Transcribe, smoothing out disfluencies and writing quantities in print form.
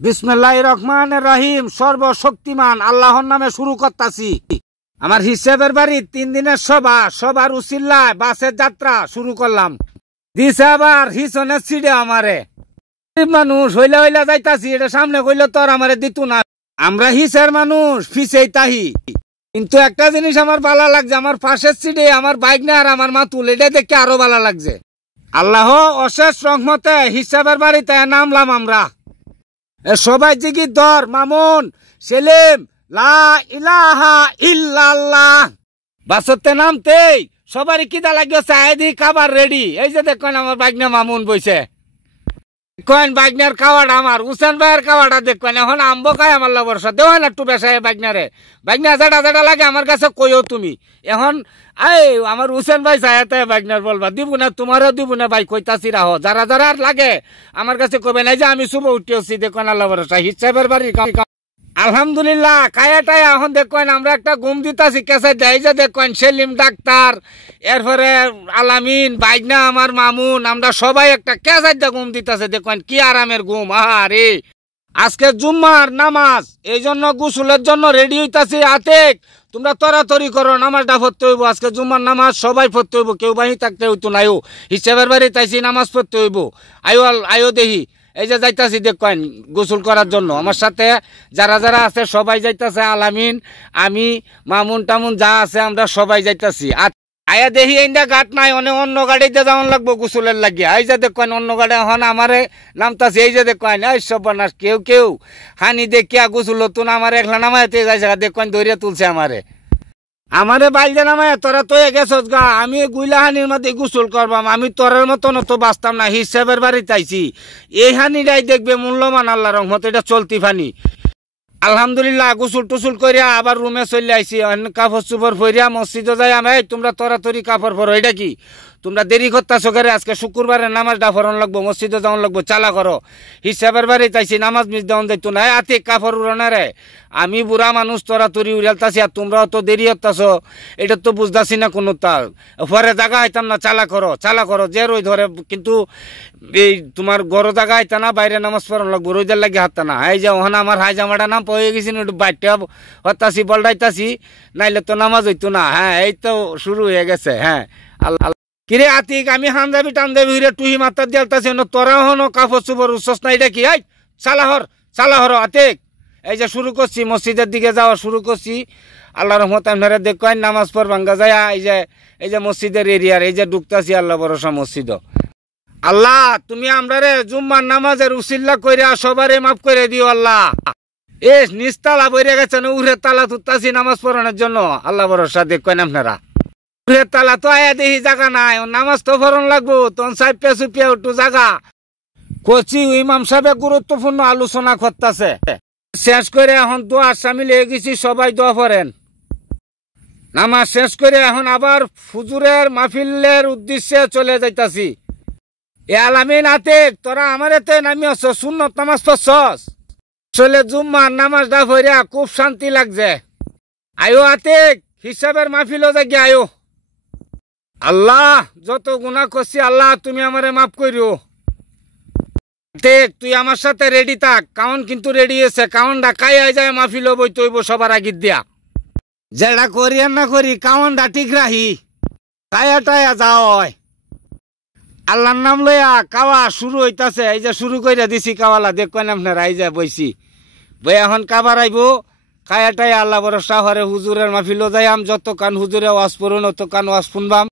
বিসমিল্লাহির রহমানির রহিম। সর্বশক্তিমান আল্লাহর নামে শুরু করতাছি। আমার হিসাবের বাড়ি 3 দিনের সবার উসিল্লায় বাসের যাত্রা শুরু করলাম। দিছে আবার হিসনের সিডে আমারে মানুষ হইলা যাইতাছি, এটা সামনে কইলে তোর আমারে দিত না। আমরা হিসের মানুষ ফিসেই তাহি, কিন্তু একটা জিনিস আমার ভালো লাগছে, আমার পাশের সিডে আমার বাইক না আর আমার মাতুল, এটা দেখে আরো ভালো লাগছে। আল্লাহ অশেষ রহমতে হিসাবের বাড়িতে নামলাম আমরা। সবাই জিগি দর মামুন সেলিম লা ইলাহা ইল্লাল্লাহ। বাসতে নামতেই সবারই কিদা লাগিও চাইদি খাবার রেডি। এই যে দেখেন আমার বাইকনা মামুন বইছে, কয়েন বাইকনার খাওয়াটা আমার হুসেন ভাইয়ের খাওয়াটা দেখবেন। এখন আম্ব খায় আমার লবর সাথে হয় না একটু বেসায় বাইকনারে বাইকনা যেটা লাগে আমার কাছে কইও তুমি। এখন এই আমার হুসেন ভাই চাইতে বাইকনার বলবা দিব না, তোমারও দিব না ভাই, কইতাছি রাহ যারা যারা লাগে আমার কাছে কবে নাই যে আমি শুভ উঠিয়েছি। দেখুন আল্লাহ ভরসা হিসাবের বাড়ি আলহামদুলিল্লাহ কায়াটাই এখন দেখেন আমরা একটা ঘুম দিতাছি কেসে দেয় যে দেখেন সেলিম ডাক্তার, এরপরে আলামিন বাইকনা আমার মামুন, আমরা সবাই একটা কেসাইটা ঘুম দিতাছে। দেখেন কি আরামের ঘুম। আরে আজকে জুম্মার নামাজ, এই জন্য গোসলের জন্য রেডি হইতাছি। আতেক তোমরা তরাতরি করো, নামাজটা পড়তে হইব। আজকে জুম্মার নামাজ সবাই পড়তে হইব, কেউ বাহি থাকতে হইতো নাইও। হিসাবের বাড়ি তাইছি নামাজ পড়তে হইব। আয়ো দেখি এই যে যাইতাছি দেখেন গোসল করার জন্য। আমার সাথে যারা যারা আছে সবাই যাইতাছে, আলামিন আমি মামুন টামুন যা আছে আমরা সবাই যাইতাছি। আর আয়া দেখি এইটা ঘাট নাই, অন্য গাড়িতে যাওয়ান লাগবো গোসলের লাগিয়া। এই যে দেখেন অন্য গাড়ি এখন আমারে নামতাছে। এই যে দেখেন এই সব বানাস কেউ হানি দেখিয়া গোসল হতো না, আমার একলা নামাইতে যাইছে দেখেন ধরিয়া তুলছে আমারে বাইলে নামায় তোরা তো গেছস গা, আমি গুইলা হানির মধ্যে গোসল করবাম। আমি তোরের মতন তো বাঁচতাম না, হিসাবের বাড়িতে আইছি। এই হানিটাই দেখবে মূল্যমান আল্লাহ রহমত, এটা চলতি ফানি। আলহামদুলিল্লাহ গোসল টুসুল করিয়া আবার রুমে চলে আইছি। কাপড় চুপড় ফরিয়া মসজিদে যাই আমি। তোমরা তরাতরি কাপড় পরো, এটা কি তোমরা দেরি করতেছো করে? আজকে শুক্রবারের নামাজটা পড়ন লাগবো, মসজিদে যাওয়ান লাগবো, চালা করো। হিসাবের বাড়ি চাইছি নামাজ মিস দেওয়ান যাইতো না। আতে কাপড় উড়ানে রে, আমি বুড়া মানুষ তরাতরি উড়ালতাছি আর তোমরাও তো দেরি হতাছো, এটা তো বুঝতেছি না কোনো তাল। পরে জায়গা হইতাম না, চালা করো যে রই ধরে। কিন্তু এই তোমার গড় জায়গা হইতা না, বাইরে নামাজ পড়ন লাগবো, রোদের লাগে হাততা না। এই যে ওখানে আমার হাইজামাটা নাম পয়ে গেছি, একটু বাইরটা হতাছি বলটাইতাছি, নাইলে তো নামাজ হইতো না। হ্যাঁ এই তো শুরু হয়ে গেছে। হ্যাঁ আল্লাহ কিরে আতিক, আমি হানজাবি টানজাবি হইরে টুহি মাত্রা দিয়ালতাছি, তোরা হনো কাপড় চুপড় উচ্ছস না, এটা কি? এই চালাহর আতিক। এই যে শুরু করছি, মসজিদের দিকে যাওয়া শুরু করছি। আল্লাহ রহমত আপনারা দেখেন নামাজ পড় ভাঙ্গা যায়। এই যে মসজিদের এরিয়ার এই যে ঢুকতাছি আল্লাহ ভরসা মসজিদ। আল্লাহ তুমি আমরা রে জুম্মার নামাজের উসিল্লা কইরা সবারে মাফ করে দিও আল্লাহ। নিচতালা বইরে গেছেন, উড়ে তালা তুলতাছি নামাজ পড়ানোর জন্য। আল্লাহ ভরসা দেখেন আপনারা উড়ে তালা তো আয়া দেখি জায়গা নাই, নামাজ তো পড়ন লাগবো। তখন সাইপিয়া সুপিয়া একটু জায়গা কচি ইমাম সাহেব গুরুত্বপূর্ণ আলোচনা করতেছে। শেষ করে এখন দোয়া সামিল হয়ে গেছি, সবাই দোয়া করেন। নামাজ শেষ করে এখন আবার ফুজুরের মাহফিলের উদ্দেশ্যে চলে যাইতাছি। এ আলামিন আতিক তোরা আমার এতে নামি আসছ, সুন্নত নামাজ পড়ছস, চলে জুম্মার নামাজটা পড়িয়া খুব শান্তি লাগছে। আয়ো আতিক হিসাবের মাহফিলও জাগিয়ে আয়ো। আল্লাহ যত গুনাহ করছি আল্লাহ তুমি আমারে মাফ করিও। তুই আমার সাথে রেডি থাক, কাউন কিন্তু রেডি আছে। কাউনটা খাইয়া যায় মাহফিল বইতে হইব সবার আগির দিয়া। যেটা করি আর না করি কাউনটা ঠিক রাহি, খাইয়া টাইয়া যাও। আল্লাহর নাম লইয়া কাওয়া শুরু হইতাছে। এই যে শুরু কইরা দিছি কাওয়ালা, দেখবেন আপনারা এই যে বইছি বই এখন কাবার আইব খায়াটাই আল্লাহ ভরসা হরে। হুজুরের মাহফিলও যাই, যত কান হুজুরে ওয়াজ পড়ুন অত কান ওয়াজ শুনবাম।